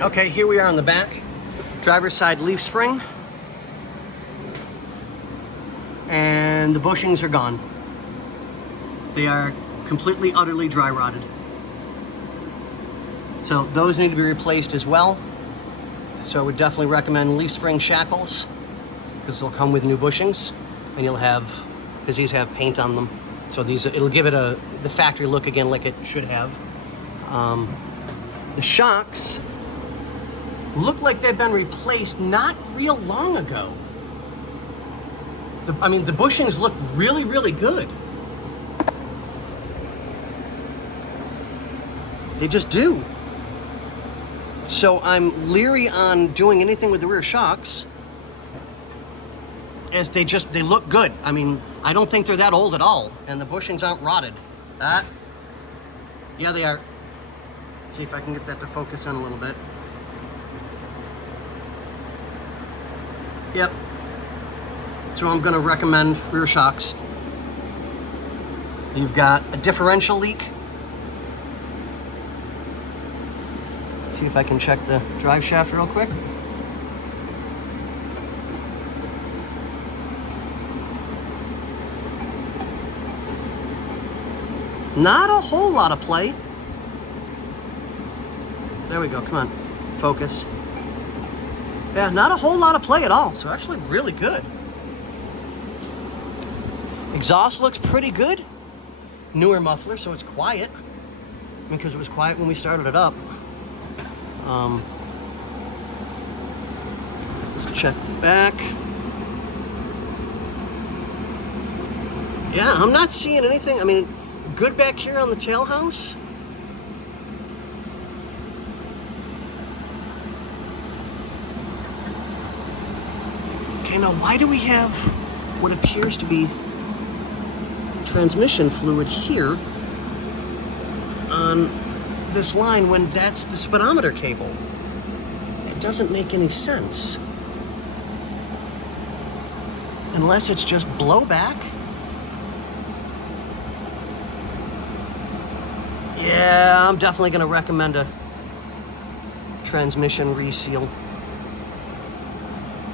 Okay, here we are on the back. Driver's side leaf spring. And the bushings are gone. They are completely, utterly dry rotted. So those need to be replaced as well. So I would definitely recommend leaf spring shackles, because they'll come with new bushings, and you'll have, because these have paint on them. So these, it'll give it the factory look again like it should have. The shocks look like they've been replaced not real long ago. I mean, the bushings look really, really good. They just do. So I'm leery on doing anything with the rear shocks, as they look good. I mean, I don't think they're that old at all, and the bushings aren't rotted. Yeah, they are. Let's see if I can get that to focus in a little bit. Yep. So I'm gonna recommend rear shocks. You've got a differential leak. Let's see if I can check the drive shaft real quick. Not a whole lot of play. There we go, come on, focus. Yeah, not a whole lot of play at all, so actually really good. Exhaust looks pretty good. Newer muffler, so it's quiet. I mean, because it was quiet when we started it up. Let's check the back. Yeah, I'm not seeing anything. I mean, good back here on the tail house. Okay, now why do we have what appears to be transmission fluid here on this line when that's the speedometer cable? It doesn't make any sense. Unless it's just blowback. Yeah, I'm definitely going to recommend a transmission reseal.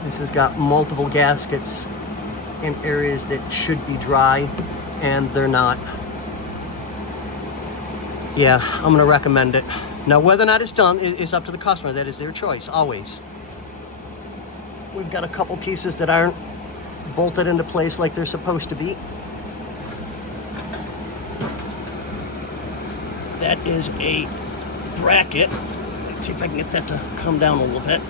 This has got multiple gaskets in areas that should be dry, and they're not. Yeah, I'm going to recommend it. Now, whether or not it's done is up to the customer. That is their choice, always. We've got a couple pieces that aren't bolted into place like they're supposed to be. That is a bracket. Let's see if I can get that to come down a little bit.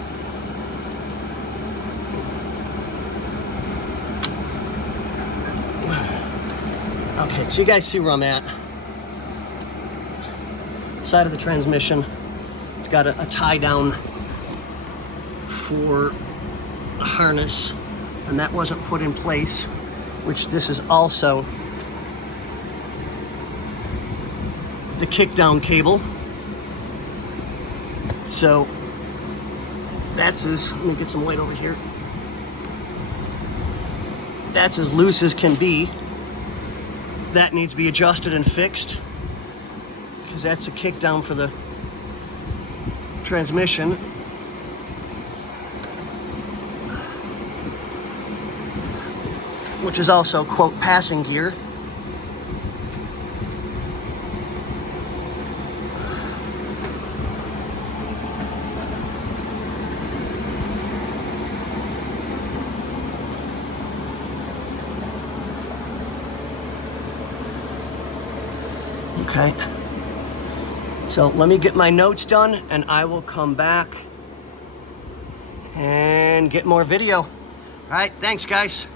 Okay, so you guys see where I'm at. Side of the transmission, it's got a tie down for a harness, and that wasn't put in place, which this is also the kickdown cable. So that's let me get some light over here. That's as loose as can be. That needs to be adjusted and fixed, because that's a kickdown for the transmission. Which is also, quote, passing gear. Okay, so let me get my notes done and I will come back and get more video. All right, thanks guys.